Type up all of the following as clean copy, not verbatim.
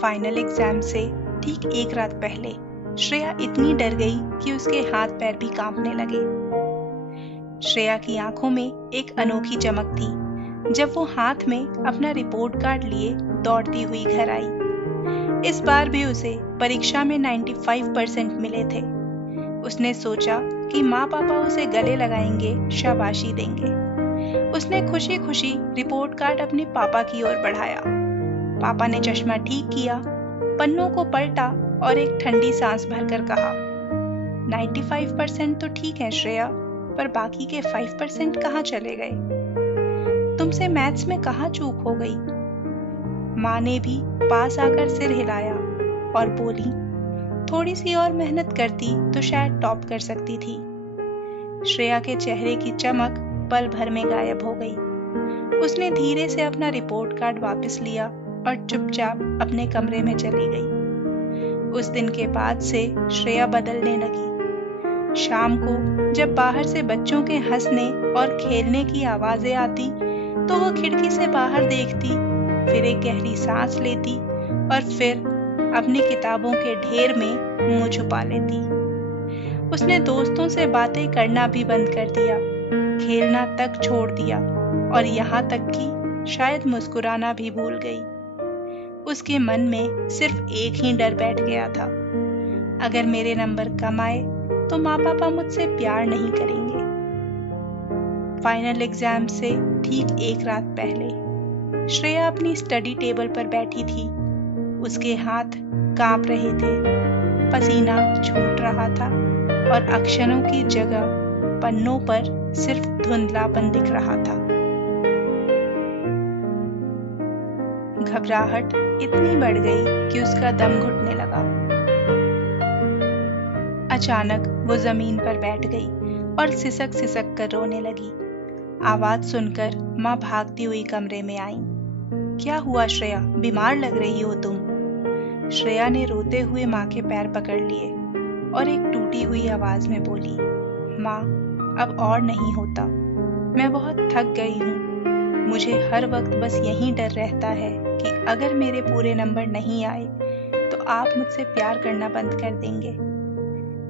Final exam से ठीक एक रात पहले श्रेया इतनी डर गई कि उसके हाथ पैर भी कांपने लगे। श्रेया की आंखों में एक अनोखी चमक थी जब वो हाथ में अपना रिपोर्ट कार्ड लिए दौड़ती हुई घर आई। इस बार भी उसे परीक्षा में 95% मिले थे। उसने सोचा कि माँ पापा उसे गले लगाएंगे, शाबाशी देंगे। उसने खुशी खुशी रिपोर्ट कार्ड अपने पापा की ओर बढ़ाया। पापा ने चश्मा ठीक किया, पन्नों को पलटा और एक ठंडी सांस भरकर कहा, 95% तो ठीक है श्रेया, पर बाकी के 5% कहाँ चले गए? तुमसे मैथ्स में कहाँ चूक हो गई? माँ ने भी पास आकर सिर हिलाया और बोली, थोड़ी सी और मेहनत करती तो शायद टॉप कर सकती थी। श्रेया के चेहरे की चमक पल भर में गायब हो गई। उसने धीरे से अपना रिपोर्ट कार्ड वापस लिया और चुपचाप अपने कमरे में चली गई। उस दिन के बाद से श्रेया बदलने लगी। शाम को जब बाहर से बच्चों के हंसने और खेलने की आवाजें आती तो वो खिड़की से बाहर देखती, फिर एक गहरी सांस लेती और फिर अपनी किताबों के ढेर में मुंह छुपा लेती। उसने दोस्तों से बातें करना भी बंद कर दिया, खेलना तक छोड़ दिया और यहाँ तक कि शायद मुस्कुराना भी भूल गई। उसके मन में सिर्फ एक ही डर बैठ गया था, अगर मेरे नंबर कम आए तो माँ पापा मुझसे प्यार नहीं करेंगे। फाइनल एग्जाम से ठीक एक रात पहले श्रेया अपनी स्टडी टेबल पर बैठी थी। उसके हाथ कांप रहे थे, पसीना छूट रहा था और अक्षरों की जगह पन्नों पर सिर्फ धुंधलापन दिख रहा था। घबराहट इतनी बढ़ गई कि उसका दम घुटने लगा। अचानक वो जमीन पर बैठ गई और सिसक सिसक कर रोने लगी। आवाज सुनकर माँ भागती हुई कमरे में आई। क्या हुआ श्रेया, बीमार लग रही हो तुम? श्रेया ने रोते हुए माँ के पैर पकड़ लिए और एक टूटी हुई आवाज में बोली, माँ अब और नहीं होता, मैं बहुत थक गई हूँ। मुझे हर वक्त बस यही डर रहता है कि अगर मेरे पूरे नंबर नहीं आए तो आप मुझसे प्यार करना बंद कर देंगे।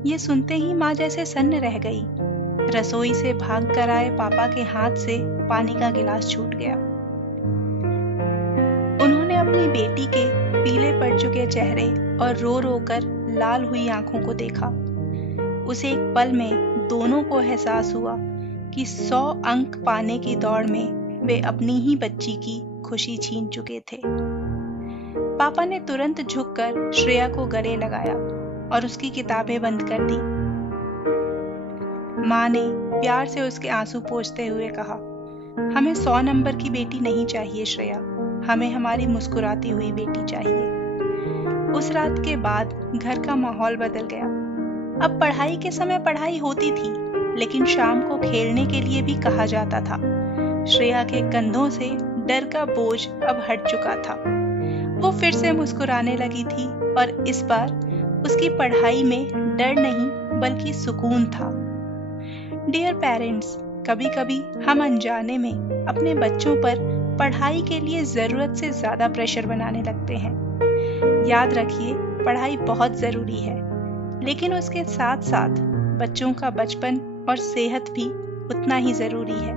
ये सुनते ही माँ जैसे सन्न रह गई। रसोई से भाग कर आए पापा के हाथ से पानी का गिलास छूट गया। उन्होंने अपनी बेटी के पीले पड़ चुके चेहरे और रो रो कर लाल हुई आंखों को देखा। उसे एक पल में दोनों को एहसास हुआ कि 100 अंक पाने की दौड़ में वे अपनी ही बच्ची की खुशी छीन चुके थे। पापा ने तुरंत झुककर श्रेया को गले लगाया और उसकी किताबें बंद कर दी। माँ ने प्यार से उसके आंसू पोंछते हुए कहा, हमें 100 नंबर की बेटी नहीं चाहिए श्रेया, हमें हमारी मुस्कुराती हुई बेटी चाहिए। उस रात के बाद घर का माहौल बदल गया। अब पढ़ाई के समय पढ़ाई होती थी, लेकिन शाम को खेलने के लिए भी कहा जाता था। श्रेया के कंधों से डर का बोझ अब हट चुका था। वो फिर से मुस्कुराने लगी थी और इस बार उसकी पढ़ाई में डर नहीं बल्कि सुकून था। डियर पेरेंट्स, कभी कभी हम अनजाने में अपने बच्चों पर पढ़ाई के लिए जरूरत से ज्यादा प्रेशर बनाने लगते हैं। याद रखिए, पढ़ाई बहुत जरूरी है, लेकिन उसके साथ साथ बच्चों का बचपन और सेहत भी उतना ही जरूरी है।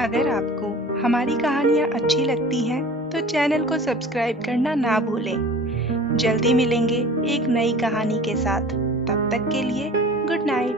अगर आपको हमारी कहानियाँ अच्छी लगती हैं तो चैनल को सब्सक्राइब करना ना भूलें। जल्दी मिलेंगे एक नई कहानी के साथ। तब तक के लिए गुड नाइट।